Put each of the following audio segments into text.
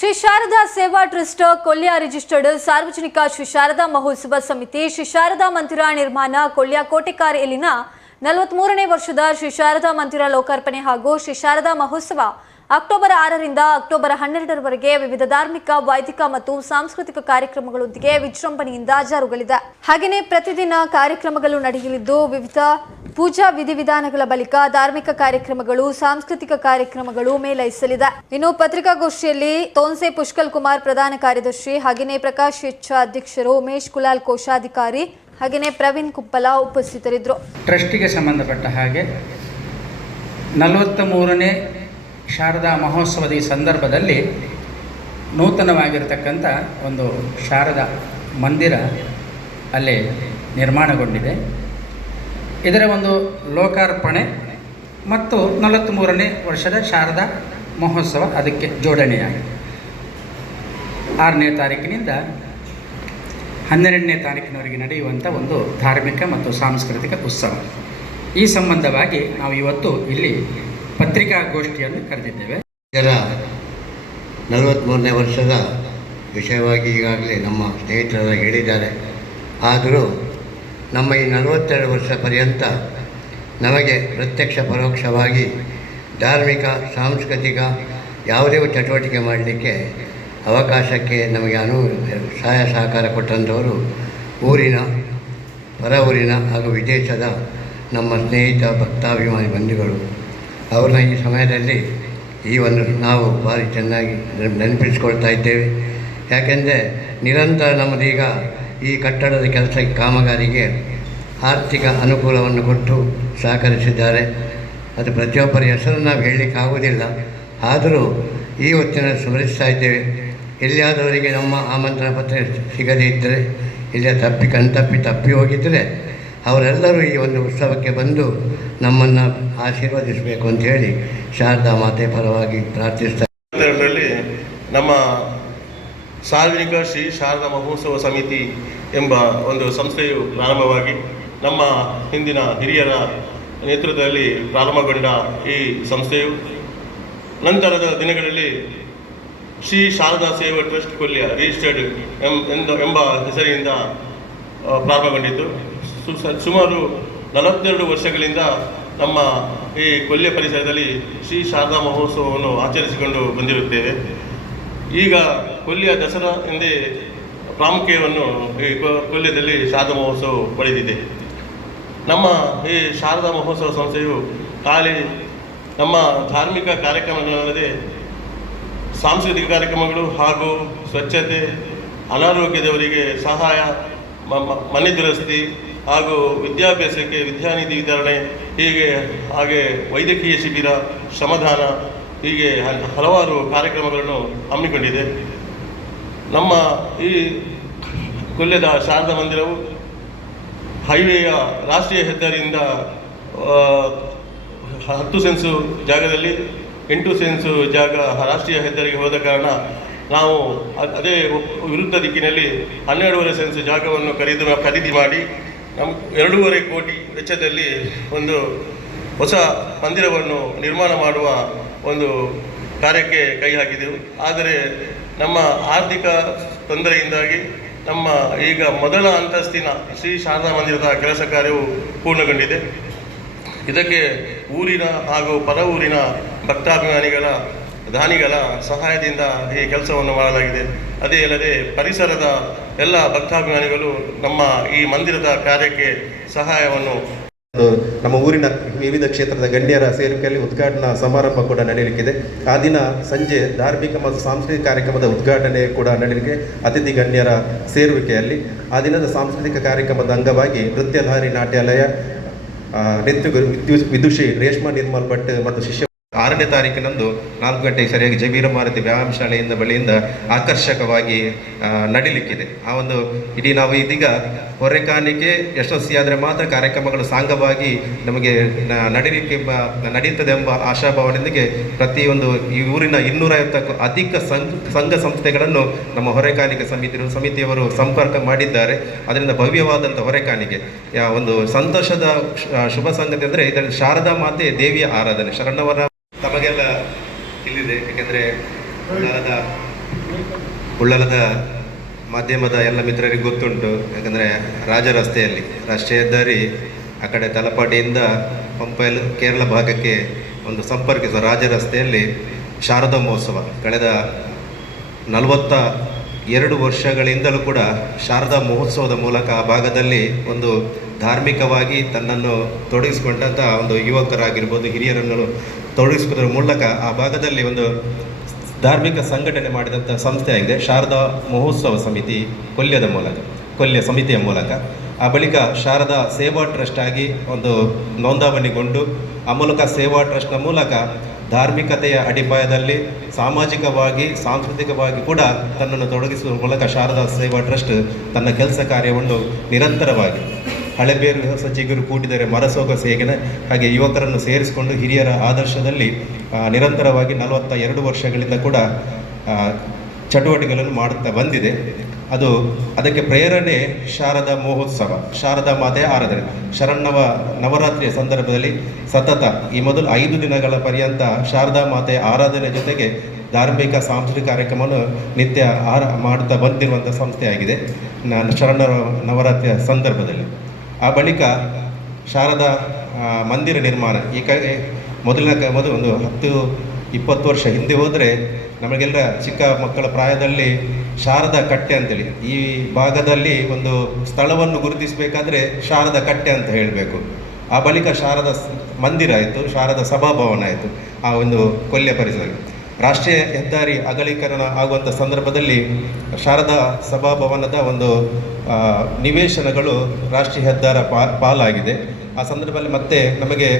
ಶ್ರೀ ಶಾರದಾ ಸೇವಾ trust Kolya registered ಸಾರ್ವಜನಿಕ ಶ್ರೀ ಶಾರದಾ ಮಹೋತ್ಸವ ಸಮಿತಿ, ಶ್ರೀ ಶಾರದಾ ಮಂದಿರ ನಿರ್ಮಾಣ ಕೊಲ್ಯ ಕೋಟೆಕಾರ್ ಇಲ್ಲಿನ ನಲವತ್ಮೂರನೇ ವರ್ಷದ ಶ್ರೀ ಶಾರದಾ ಮಂದಿರ ಲೋಕಾರ್ಪಣೆ ಹಾಗೂ ಶ್ರೀ ಶಾರದಾ ಮಹೋತ್ಸವ ಅಕ್ಟೋಬರ್ ಆರರಿಂದ ಅಕ್ಟೋಬರ್ ಹನ್ನೆರಡರವರೆಗೆ ವಿವಿಧ ಧಾರ್ಮಿಕ, ವೈದಿಕ ಮತ್ತು ಸಾಂಸ್ಕೃತಿಕ ಕಾರ್ಯಕ್ರಮಗಳೊಂದಿಗೆ ವಿಜೃಂಭಣೆಯಿಂದ ಜಾರುಗಳಿದೆ ಹಾಗೆಯೇ ಪ್ರತಿದಿನ ಕಾರ್ಯಕ್ರಮಗಳು ನಡೆಯಲಿದ್ದು, ವಿವಿಧ ಪೂಜಾ ವಿಧಿವಿಧಾನಗಳ ಬಳಿಕ ಧಾರ್ಮಿಕ ಕಾರ್ಯಕ್ರಮಗಳು, ಸಾಂಸ್ಕೃತಿಕ ಕಾರ್ಯಕ್ರಮಗಳು ಮೇಲೈಸಲಿದೆ. ಇನ್ನು ಪತ್ರಿಕಾಗೋಷ್ಠಿಯಲ್ಲಿ ತೋನ್ಸೆ ಪುಷ್ಕಲ್ ಕುಮಾರ್ ಪ್ರಧಾನ ಕಾರ್ಯದರ್ಶಿ, ಹಾಗೆಯೇ ಪ್ರಕಾಶ್ ಹೆಚ್ಚ ಅಧ್ಯಕ್ಷರು, ಉಮೇಶ್ ಕುಲಾಲ್ ಕೋಶಾಧಿಕಾರಿ, ಹಾಗೆಯೇ ಪ್ರವೀಣ್ ಕುಪ್ಪಲ ಉಪಸ್ಥಿತರಿದ್ದರು. ಟ್ರಸ್ಟಿಗೆ ಸಂಬಂಧಪಟ್ಟ ಹಾಗೆ ನಲವತ್ತ ಮೂರನೇ ಶಾರದಾ ಮಹೋತ್ಸವದ ಈ ಸಂದರ್ಭದಲ್ಲಿ ನೂತನವಾಗಿರ್ತಕ್ಕಂಥ ಒಂದು ಶಾರದಾ ಮಂದಿರ ಅಲ್ಲಿ ನಿರ್ಮಾಣಗೊಂಡಿದೆ. ಇದರ ಒಂದು ಲೋಕಾರ್ಪಣೆ ಮತ್ತು ನಲವತ್ತ್ಮೂರನೇ ವರ್ಷದ ಶಾರದಾ ಮಹೋತ್ಸವ ಅದಕ್ಕೆ ಜೋಡಣೆಯಾಗಿದೆ. ಆರನೇ ತಾರೀಕಿನಿಂದ ಹನ್ನೆರಡನೇ ತಾರೀಕಿನವರೆಗೆ ನಡೆಯುವಂಥ ಒಂದು ಧಾರ್ಮಿಕ ಮತ್ತು ಸಾಂಸ್ಕೃತಿಕ ಉತ್ಸವ. ಈ ಸಂಬಂಧವಾಗಿ ನಾವು ಇವತ್ತು ಇಲ್ಲಿ ಪತ್ರಿಕಾಗೋಷ್ಠಿಯನ್ನು ಕರೆದಿದ್ದೇವೆ. ಇದರ ನಲವತ್ತ್ಮೂರನೇ ವರ್ಷದ ವಿಷಯವಾಗಿ ಈಗಾಗಲೇ ನಮ್ಮ ಸ್ನೇಹಿತರೆಲ್ಲ ಹೇಳಿದ್ದಾರೆ. ಆದರೂ ನಮ್ಮ ಈ ನಲವತ್ತೆರಡು ವರ್ಷ ಪರ್ಯಂತ ನಮಗೆ ಪ್ರತ್ಯಕ್ಷ ಪರೋಕ್ಷವಾಗಿ ಧಾರ್ಮಿಕ, ಸಾಂಸ್ಕೃತಿಕ ಯಾವುದೇ ಚಟುವಟಿಕೆ ಮಾಡಲಿಕ್ಕೆ ಅವಕಾಶಕ್ಕೆ ನಮಗೆ ಅನು, ಸಹಾಯ ಸಹಕಾರ ಕೊಟ್ಟಂಥವರು ಊರಿನ ಹೊರ ಊರಿನ ಹಾಗೂ ವಿದೇಶದ ನಮ್ಮ ಸ್ನೇಹಿತ, ಭಕ್ತಾಭಿಮಾನಿ ಬಂಧುಗಳು. ಅವ್ರನ್ನ ಈ ಸಮಯದಲ್ಲಿ ಈ ಒಂದು ನಾವು ಭಾರಿ ಚೆನ್ನಾಗಿ ನೆನ್- ನೆನಪಿಸ್ಕೊಳ್ತಾ ಇದ್ದೇವೆ. ಯಾಕೆಂದರೆ ನಿರಂತರ ನಮ್ಮದೀಗ ಈ ಕಟ್ಟಡದ ಕೆಲಸ ಕಾಮಗಾರಿಗೆ ಆರ್ಥಿಕ ಅನುಕೂಲವನ್ನು ಕೊಟ್ಟು ಸಹಕರಿಸಿದ್ದಾರೆ. ಅದು ಪ್ರತಿಯೊಬ್ಬರ ಹೆಸರನ್ನು ನಾವು ಹೇಳಲಿಕ್ಕಾಗುವುದಿಲ್ಲ ಆದರೂ ಈ ಹೊತ್ತಿನ ಸ್ಮರಿಸ್ತಾ ಇದ್ದೇವೆ. ಎಲ್ಲಿಯಾದವರಿಗೆ ನಮ್ಮ ಆಮಂತ್ರಣ ಪತ್ರ ಸಿಗದೇ ಇದ್ದರೆ, ಇಲ್ಲ ತಪ್ಪಿ ಕಣ್ತಪ್ಪಿ ತಪ್ಪಿ ಹೋಗಿದ್ದರೆ, ಅವರೆಲ್ಲರೂ ಈ ಒಂದು ಉತ್ಸವಕ್ಕೆ ಬಂದು ನಮ್ಮನ್ನು ಆಶೀರ್ವದಿಸಬೇಕು ಅಂತ ಹೇಳಿ ಶಾರದಾ ಮಾತೆ ಪರವಾಗಿ ಪ್ರಾರ್ಥಿಸ್ತಾರೆ ನಮ್ಮ ಸಾರ್ವಜನಿಕ ಶ್ರೀ ಶಾರದಾ ಮಹೋತ್ಸವ ಸಮಿತಿ ಎಂಬ ಒಂದು ಸಂಸ್ಥೆಯು ಪ್ರಾರಂಭವಾಗಿ ನಮ್ಮ ಹಿಂದಿನ ಹಿರಿಯರ ನೇತೃತ್ವದಲ್ಲಿ ಪ್ರಾರಂಭಗೊಂಡ ಈ ಸಂಸ್ಥೆಯು ನಂತರದ ದಿನಗಳಲ್ಲಿ ಶ್ರೀ ಶಾರದಾ ಸೇವಾ ಟ್ರಸ್ಟ್ ಕೊಲ್ಯ ರಿಜಿಸ್ಟರ್ಡ್ ಎಂ ಎಂದು ಎಂಬ ಹೆಸರಿನಿಂದ ಪ್ರಾರಂಭಗೊಂಡಿತು ಸುಮಾರು ನಲವತ್ತೆರಡು ವರ್ಷಗಳಿಂದ ನಮ್ಮ ಈ ಕೊಲ್ಯ ಪರಿಸರದಲ್ಲಿ ಶ್ರೀ ಶಾರದಾ ಮಹೋತ್ಸವವನ್ನು ಆಚರಿಸಿಕೊಂಡು ಬಂದಿರುತ್ತೇವೆ. ಈಗ ಕೊಲ್ಲಿಯ ದಸರಾ ಎಂದೇ ಪ್ರಾಮುಖ್ಯವನ್ನು ಈ ಕೊ- ಕೊಲ್ಯದಲ್ಲಿ ಶಾರದಾ ಮಹೋತ್ಸವ ಪಡೆದಿದೆ. ನಮ್ಮ ಈ ಶಾರದಾ ಮಹೋತ್ಸವ ಸಂಸ್ಥೆಯು ಖಾಲಿ ನಮ್ಮ ಧಾರ್ಮಿಕ ಕಾರ್ಯಕ್ರಮಗಳಲ್ಲದೆ ಸಾಂಸ್ಕೃತಿಕ ಕಾರ್ಯಕ್ರಮಗಳು ಹಾಗೂ ಸ್ವಚ್ಛತೆ, ಅನಾರೋಗ್ಯದವರಿಗೆ ಸಹಾಯ ಮನೆ ದುರಸ್ತಿ ಹಾಗೂ ವಿದ್ಯಾಭ್ಯಾಸಕ್ಕೆ ವಿದ್ಯಾನಿಧಿ ವಿತರಣೆ ಹೀಗೆ, ಹಾಗೆ ವೈದ್ಯಕೀಯ ಶಿಬಿರ, ಶ್ರಮದಾನ ಹೀಗೆ ಹಲವಾರು ಕಾರ್ಯಕ್ರಮಗಳನ್ನು ಹಮ್ಮಿಕೊಂಡಿದೆ. ನಮ್ಮ ಈ ಕೊಲ್ಲದ ಶಾರದಾ ಮಂದಿರವು ಹೈವೇಯ ರಾಷ್ಟ್ರೀಯ ಹೆದ್ದಾರಿಯಿಂದ ಹತ್ತು ಸೆನ್ಸು ಜಾಗದಲ್ಲಿ ಎಂಟು ಸೆನ್ಸು ಜಾಗ ರಾಷ್ಟ್ರೀಯ ಹೆದ್ದಾರಿಗೆ ಹೋದ ಕಾರಣ ನಾವು ಅದೇ ವಿರುದ್ಧ ದಿಕ್ಕಿನಲ್ಲಿ ಹನ್ನೆರಡೂವರೆ ಸೆನ್ಸ್ ಜಾಗವನ್ನು ಖರೀದಿ ಖರೀದಿ ಮಾಡಿ ನಮ್ಮ ಎರಡೂವರೆ ಕೋಟಿ ವೆಚ್ಚದಲ್ಲಿ ಒಂದು ಹೊಸ ಮಂದಿರವನ್ನು ನಿರ್ಮಾಣ ಮಾಡುವ ಒಂದು ಕಾರ್ಯಕ್ಕೆ ಕೈ ಹಾಕಿದೆವು. ಆದರೆ ನಮ್ಮ ಆರ್ಥಿಕ ತೊಂದರೆಯಿಂದಾಗಿ ನಮ್ಮ ಈಗ ಮೊದಲ ಅಂತಸ್ತಿನ ಶ್ರೀ ಶಾರದಾ ಮಂದಿರದ ಕೆಲಸ ಕಾರ್ಯವು ಪೂರ್ಣಗೊಂಡಿದೆ. ಇದಕ್ಕೆ ಊರಿನ ಹಾಗೂ ಪರ ಊರಿನ ಭಕ್ತಾಭಿಮಾನಿಗಳ, ದಾನಿಗಳ ಸಹಾಯದಿಂದ ಈ ಕೆಲಸವನ್ನು ಮಾಡಲಾಗಿದೆ. ಅದೇ ಅಲ್ಲದೆ ಪರಿಸರದ ಎಲ್ಲ ಭಕ್ತಾಭಿಮಾನಿಗಳು ನಮ್ಮ ಈ ಮಂದಿರದ ಕಾರ್ಯಕ್ಕೆ ಸಹಾಯವನ್ನು ನಮ್ಮ ಊರಿನ ವಿವಿಧ ಕ್ಷೇತ್ರದ ಗಣ್ಯರ ಸೇರಿಕೆಯಲ್ಲಿ ಉದ್ಘಾಟನಾ ಸಮಾರಂಭ ಕೂಡ ನಡೆಯಲಿಕ್ಕಿದೆ. ಆ ದಿನ ಸಂಜೆ ಧಾರ್ಮಿಕ ಮತ್ತು ಸಾಂಸ್ಕೃತಿಕ ಕಾರ್ಯಕ್ರಮದ ಉದ್ಘಾಟನೆ ಕೂಡ ನಡೆಯಲಿಕ್ಕೆ ಅತಿಥಿ ಗಣ್ಯರ ಸೇರುವಿಕೆಯಲ್ಲಿ. ಆ ದಿನದ ಸಾಂಸ್ಕೃತಿಕ ಕಾರ್ಯಕ್ರಮದ ಅಂಗವಾಗಿ ನೃತ್ಯಧಾರಿ, ನಾಟ್ಯಾಲಯ ನೃತ್ಯ ವಿದುಷಿ, ರೇಷ್ಮಾ ನಿರ್ಮಲ್ ಭಟ್ ಮತ್ತು ಶಿಷ್ಯ ಆರನೇ ತಾರೀಕಿನಂದು ನಾಲ್ಕು ಗಂಟೆಗೆ ಸರಿಯಾಗಿ ಜಬೀರ ಮಾರುತಿ ವ್ಯಾಯಾಮ ಶಾಲೆಯಿಂದ ಬಳಿಯಿಂದ ಆಕರ್ಷಕವಾಗಿ ನಡಿಲಿಕ್ಕಿದೆ. ಆ ಒಂದು ಇಡೀ ನಾವು ಇದೀಗ ಹೊರೆಕಾಣಿಕೆ ಯಶಸ್ವಿಯಾದರೆ ಮಾತ್ರ ಕಾರ್ಯಕ್ರಮಗಳು ಸಾಂಗವಾಗಿ ನಮಗೆ ನಡೀಲಿಕ್ಕೆ ನಡೀತದೆ ಎಂಬ ಆಶಾಭಾವನೆಯೊಂದಿಗೆ ಪ್ರತಿಯೊಂದು ಈ ಊರಿನ ಇನ್ನೂರೈವತ್ತಕ್ಕೂ ಅಧಿಕ ಸಂಘ ಸಂಸ್ಥೆಗಳನ್ನು ನಮ್ಮ ಹೊರೆಕಾಣಿಕೆ ಸಮಿತಿ, ಸಮಿತಿಯವರು ಸಂಪರ್ಕ ಮಾಡಿದ್ದಾರೆ. ಅದರಿಂದ ಭವ್ಯವಾದಂಥ ಹೊರೆಕಾಣಿಕೆ. ಕಾಣಿಕೆ ಒಂದು ಸಂತೋಷದ ಶುಭ ಸಂಗತಿ ಅಂದರೆ ಇದರಲ್ಲಿ ಶಾರದಾ ಮಾತೆ ದೇವಿಯ ಆರಾಧನೆ, ಶರಣವರ ತಮಗೆಲ್ಲ ಯಾಕೆಂದರೆ ಉಳ್ಳಾಲದ ಉಳ್ಳಲದ ಮಾಧ್ಯಮದ ಎಲ್ಲ ಮಿತ್ರರಿಗೆ ಗೊತ್ತುಂಟು. ಯಾಕಂದರೆ ರಾಜ ರಸ್ತೆಯಲ್ಲಿ, ರಾಷ್ಟ್ರೀಯ ಹೆದ್ದಾರಿ ಆ ಕಡೆ ತಲಪಾಡಿಯಿಂದ ಪಂಪೈಲ್ ಕೇರಳ ಭಾಗಕ್ಕೆ ಒಂದು ಸಂಪರ್ಕಿಸುವ ರಾಜ ರಸ್ತೆಯಲ್ಲಿ ಶಾರದಾ ಮಹೋತ್ಸವ. ಕಳೆದ ನಲವತ್ತ ಎರಡು ವರ್ಷಗಳಿಂದಲೂ ಕೂಡ ಶಾರದಾ ಮಹೋತ್ಸವದ ಮೂಲಕ ಆ ಭಾಗದಲ್ಲಿ ಒಂದು ಧಾರ್ಮಿಕವಾಗಿ ತನ್ನನ್ನು ತೊಡಗಿಸಿಕೊಂಡಂಥ ಒಂದು ಯುವಕರಾಗಿರ್ಬೋದು ಹಿರಿಯರನ್ನು ತೊಡಗಿಸಿಕೊಳ್ಳೋದ್ರ ಮೂಲಕ ಆ ಭಾಗದಲ್ಲಿ ಒಂದು ಧಾರ್ಮಿಕ ಸಂಘಟನೆ ಮಾಡಿದಂಥ ಸಂಸ್ಥೆ ಆಗಿದೆ ಶಾರದಾ ಮಹೋತ್ಸವ ಸಮಿತಿ ಕೊಲ್ಯದ ಮೂಲಕ ಕೊಲ್ಯ ಸಮಿತಿಯ ಮೂಲಕ. ಆ ಬಳಿಕ ಶಾರದಾ ಸೇವಾ ಟ್ರಸ್ಟ್ ಆಗಿ ಒಂದು ನೋಂದಾವಣಿಗೊಂಡು ಆ ಮೂಲಕ ಸೇವಾ ಟ್ರಸ್ಟ್ನ ಮೂಲಕ ಧಾರ್ಮಿಕತೆಯ ಅಡಿಪಾಯದಲ್ಲಿ ಸಾಮಾಜಿಕವಾಗಿ, ಸಾಂಸ್ಕೃತಿಕವಾಗಿ ಕೂಡ ತನ್ನನ್ನು ತೊಡಗಿಸುವ ಮೂಲಕ ಶಾರದಾ ಸೇವಾ ಟ್ರಸ್ಟ್ ತನ್ನ ಕೆಲಸ ಕಾರ್ಯವನ್ನು ನಿರಂತರವಾಗಿ ಹಳೆಬೇರು ಹೊಸ ಚಿಗುರು ಕೂಟಿದರೆ ಮರಸೋಗ ಸೇಗಿನ ಹಾಗೆ ಯುವಕರನ್ನು ಸೇರಿಸಿಕೊಂಡು ಹಿರಿಯರ ಆದರ್ಶದಲ್ಲಿ ನಿರಂತರವಾಗಿ ನಲವತ್ತ ಎರಡು ವರ್ಷಗಳಿಂದ ಕೂಡ ಚಟುವಟಿಕೆಗಳನ್ನು ಮಾಡುತ್ತಾ ಬಂದಿದೆ. ಅದು ಅದಕ್ಕೆ ಪ್ರೇರಣೆ ಶಾರದಾ ಮಹೋತ್ಸವ, ಶಾರದಾ ಮಾತೆಯ ಆರಾಧನೆ. ಶರಣ್ಣವ ನವರಾತ್ರಿಯ ಸಂದರ್ಭದಲ್ಲಿ ಸತತ ಈ ಮೊದಲು ಐದು ದಿನಗಳ ಪರ್ಯಂತ ಶಾರದಾ ಮಾತೆಯ ಆರಾಧನೆ ಜೊತೆಗೆ ಧಾರ್ಮಿಕ ಸಾಂಸ್ಕೃತಿಕ ಕಾರ್ಯಕ್ರಮವನ್ನು ನಿತ್ಯ ಆರ, ಮಾಡುತ್ತಾ ಬಂದಿರುವಂಥ ಸಂಸ್ಥೆಯಾಗಿದೆ. ನಾನು ಶರಣ ನವರಾತ್ರಿಯ ಸಂದರ್ಭದಲ್ಲಿ. ಆ ಬಳಿಕ ಶಾರದಾ ಮಂದಿರ ನಿರ್ಮಾಣ. ಈ ಕ, ಮೊದಲಿನ ಮೊದಲು ಒಂದು ಹತ್ತು, ಇಪ್ಪತ್ತು ವರ್ಷ ಹಿಂದೆ ಹೋದರೆ ನಮಗೆಲ್ಲ ಚಿಕ್ಕ ಮಕ್ಕಳ ಪ್ರಾಯದಲ್ಲಿ ಶಾರದಾ ಕಟ್ಟೆ ಅಂತೇಳಿ. ಈ ಭಾಗದಲ್ಲಿ ಒಂದು ಸ್ಥಳವನ್ನು ಗುರುತಿಸಬೇಕಾದ್ರೆ ಶಾರದಾ ಕಟ್ಟೆ ಅಂತ ಹೇಳಬೇಕು. ಆ ಬಳಿಕ ಶಾರದಾ ಮಂದಿರ ಆಯಿತು, ಶಾರದಾ ಸಭಾಭವನ ಆಯಿತು. ಆ ಒಂದು ಕೊಲ್ಯ ಪರಿಸರ ರಾಷ್ಟ್ರೀಯ ಹೆದ್ದಾರಿ ಅಗಲೀಕರಣ ಆಗುವಂಥ ಸಂದರ್ಭದಲ್ಲಿ ಶಾರದಾ ಸಭಾಭವನದ ಒಂದು ನಿವೇಶನಗಳು ರಾಷ್ಟ್ರೀಯ ಹೆದ್ದಾರ ಪಾಲಾಗಿದೆ. ಆ ಸಂದರ್ಭದಲ್ಲಿ ಮತ್ತೆ ನಮಗೆ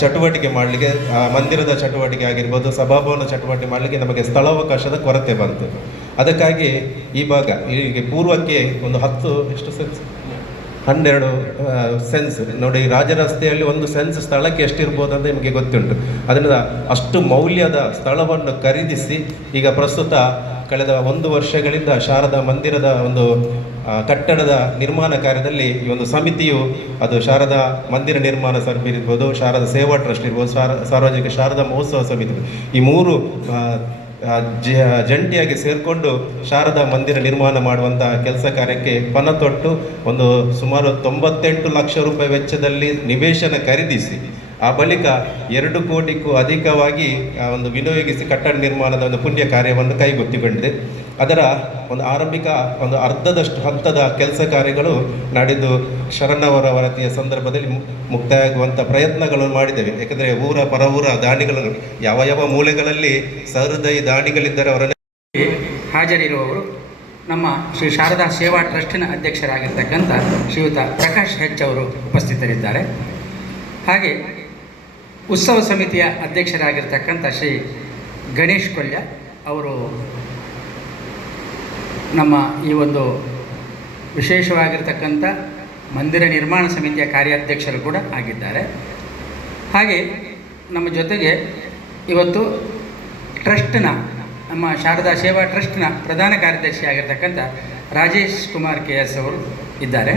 ಚಟುವಟಿಕೆ ಮಾಡಲಿಕ್ಕೆ ಮಂದಿರದ ಚಟುವಟಿಕೆ ಆಗಿರ್ಬೋದು ಸಭಾಭವನ ಚಟುವಟಿಕೆ ಮಾಡಲಿಕ್ಕೆ ನಮಗೆ ಸ್ಥಳಾವಕಾಶದ ಕೊರತೆ ಬಂತು. ಅದಕ್ಕಾಗಿ ಈ ಭಾಗ ಈಗ ಪೂರ್ವಕ್ಕೆ ಒಂದು ಹತ್ತು, ಎಷ್ಟು ಸೆನ್ಸ್ ಹನ್ನೆರಡು ಸೆನ್ಸ್ ನೋಡಿ, ರಾಜರಸ್ತೆಯಲ್ಲಿ ಒಂದು ಸೆನ್ಸ್ ಸ್ಥಳಕ್ಕೆ ಎಷ್ಟಿರ್ಬೋದು ಅಂತ ನಿಮಗೆ ಗೊತ್ತುಂಟು. ಅದರಿಂದ ಅಷ್ಟು ಮೌಲ್ಯದ ಸ್ಥಳವನ್ನು ಖರೀದಿಸಿ, ಈಗ ಪ್ರಸ್ತುತ ಕಳೆದ ಒಂದು ವರ್ಷಗಳಿಂದ ಶಾರದಾ ಮಂದಿರದ ಒಂದು ಕಟ್ಟಡದ ನಿರ್ಮಾಣ ಕಾರ್ಯದಲ್ಲಿ ಈ ಒಂದು ಸಮಿತಿಯು, ಅದು ಶಾರದಾ ಮಂದಿರ ನಿರ್ಮಾಣ ಸಮಿತಿ ಇರ್ಬೋದು, ಶಾರದಾ ಸೇವಾ ಟ್ರಸ್ಟ್ ಇರ್ಬೋದು ಸಾರ್ವಜನಿಕ ಶಾರದಾ ಮಹೋತ್ಸವ ಸಮಿತಿ ಈ ಮೂರು ಜಂಟಿಯಾಗಿ ಸೇರಿಕೊಂಡು ಶಾರದಾ ಮಂದಿರ ನಿರ್ಮಾಣ ಮಾಡುವಂಥ ಕೆಲಸ ಕಾರ್ಯಕ್ಕೆ ಪನ ತೊಟ್ಟು ಒಂದು ಸುಮಾರು ತೊಂಬತ್ತೆಂಟು ಲಕ್ಷ ರೂಪಾಯಿ ವೆಚ್ಚದಲ್ಲಿ ನಿವೇಶನ ಖರೀದಿಸಿ, ಆ ಬಳಿಕ ಎರಡು ಕೋಟಿಗೂ ಅಧಿಕವಾಗಿ ಒಂದು ವಿನಿಯೋಗಿಸಿ ಕಟ್ಟಡ ನಿರ್ಮಾಣದ ಒಂದು ಪುಣ್ಯ ಕಾರ್ಯವನ್ನು ಕೈಗೊತ್ತಿಕೊಂಡಿದೆ. ಅದರ ಒಂದು ಆರಂಭಿಕ ಒಂದು ಅರ್ಧದಷ್ಟು ಹಂತದ ಕೆಲಸ ಕಾರ್ಯಗಳು ನಡೆದು ಶರಣವರ ವರತಿಯ ಸಂದರ್ಭದಲ್ಲಿ ಮು- ಮುಕ್ತಾಯ ಆಗುವಂಥ ಪ್ರಯತ್ನಗಳನ್ನು ಮಾಡಿದ್ದೇವೆ. ಯಾಕಂದರೆ ಊರ, ಪರ ಊರ ದಾನಿಗಳನ್ನು, ಯಾವ ಯಾವ ಮೂಲೆಗಳಲ್ಲಿ ಸಹೃದಯ ದಾಣಿಗಳಿದ್ದರೆ ಅವರನ್ನು ಹಾಜರಿರುವವರು ನಮ್ಮ ಶ್ರೀ ಶಾರದಾ ಸೇವಾ ಟ್ರಸ್ಟಿನ ಅಧ್ಯಕ್ಷರಾಗಿರ್ತಕ್ಕಂಥ ಶ್ರೀಯುತ ಪ್ರಕಾಶ್ ಹೆಚ್ ಅವರು ಉಪಸ್ಥಿತರಿದ್ದಾರೆ. ಹಾಗೆ ಉತ್ಸವ ಸಮಿತಿಯ ಅಧ್ಯಕ್ಷರಾಗಿರ್ತಕ್ಕಂಥ ಶ್ರೀ ಗಣೇಶ್ ಕೊಲ್ಯ ಅವರು ನಮ್ಮ ಈ ಒಂದು ವಿಶೇಷವಾಗಿರ್ತಕ್ಕಂಥ ಮಂದಿರ ನಿರ್ಮಾಣ ಸಮಿತಿಯ ಕಾರ್ಯಾಧ್ಯಕ್ಷರು ಕೂಡ ಆಗಿದ್ದಾರೆ. ಹಾಗೆ ನಮ್ಮ ಜೊತೆಗೆ ಇವತ್ತು ಟ್ರಸ್ಟ್ನ, ನಮ್ಮ ಶಾರದಾ ಸೇವಾ ಟ್ರಸ್ಟ್ನ ಪ್ರಧಾನ ಕಾರ್ಯದರ್ಶಿ ಆಗಿರ್ತಕ್ಕಂಥ ರಾಜೇಶ್ ಕುಮಾರ್ ಕೆ ಎಸ್ ಅವರು ಇದ್ದಾರೆ,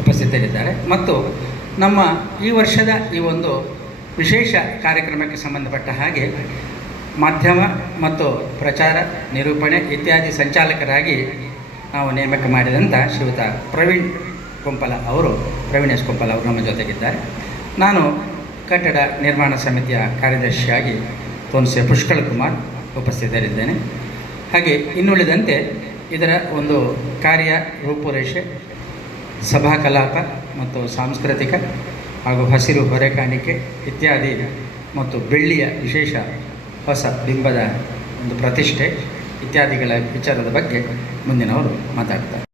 ಉಪಸ್ಥಿತರಿದ್ದಾರೆ. ಮತ್ತು ನಮ್ಮ ಈ ವರ್ಷದ ಈ ಒಂದು ವಿಶೇಷ ಕಾರ್ಯಕ್ರಮಕ್ಕೆ ಸಂಬಂಧಪಟ್ಟ ಹಾಗೆ ಮಾಧ್ಯಮ ಮತ್ತು ಪ್ರಚಾರ, ನಿರೂಪಣೆ ಇತ್ಯಾದಿ ಸಂಚಾಲಕರಾಗಿ ನಾವು ನೇಮಕ ಮಾಡಿದಂಥ ಶ್ರೀಯುತ ಪ್ರವೀಣ್ ಕೊಂಪಲ ಅವರು ಪ್ರವೀಣ್ ಎಸ್ ಕೊಂಪಲ ಅವರು ನಮ್ಮ ಜೊತೆಗಿದ್ದಾರೆ. ನಾನು ಕಟ್ಟಡ ನಿರ್ಮಾಣ ಸಮಿತಿಯ ಕಾರ್ಯದರ್ಶಿಯಾಗಿ ತೋನ್ಸೆ ಪುಷ್ಕಳ ಕುಮಾರ್ ಉಪಸ್ಥಿತರಿದ್ದೇನೆ. ಹಾಗೆ ಇನ್ನುಳಿದಂತೆ ಇದರ ಒಂದು ಕಾರ್ಯ ರೂಪುರೇಷೆ, ಸಭಾ ಕಲಾಪ ಮತ್ತು ಸಾಂಸ್ಕೃತಿಕ ಹಾಗೂ ಹಸಿರು ಹೊರೆಕಾಣಿಕೆ ಇತ್ಯಾದಿ ಮತ್ತು ಬೆಳ್ಳಿಯ ವಿಶೇಷ ಹೊಸ ಬಿಂಬದ ಒಂದು ಪ್ರತಿಷ್ಠೆ ಇತ್ಯಾದಿಗಳ ವಿಚಾರದ ಬಗ್ಗೆ ಮುಂದಿನವರು ಮಾತಾಡ್ತಾರೆ.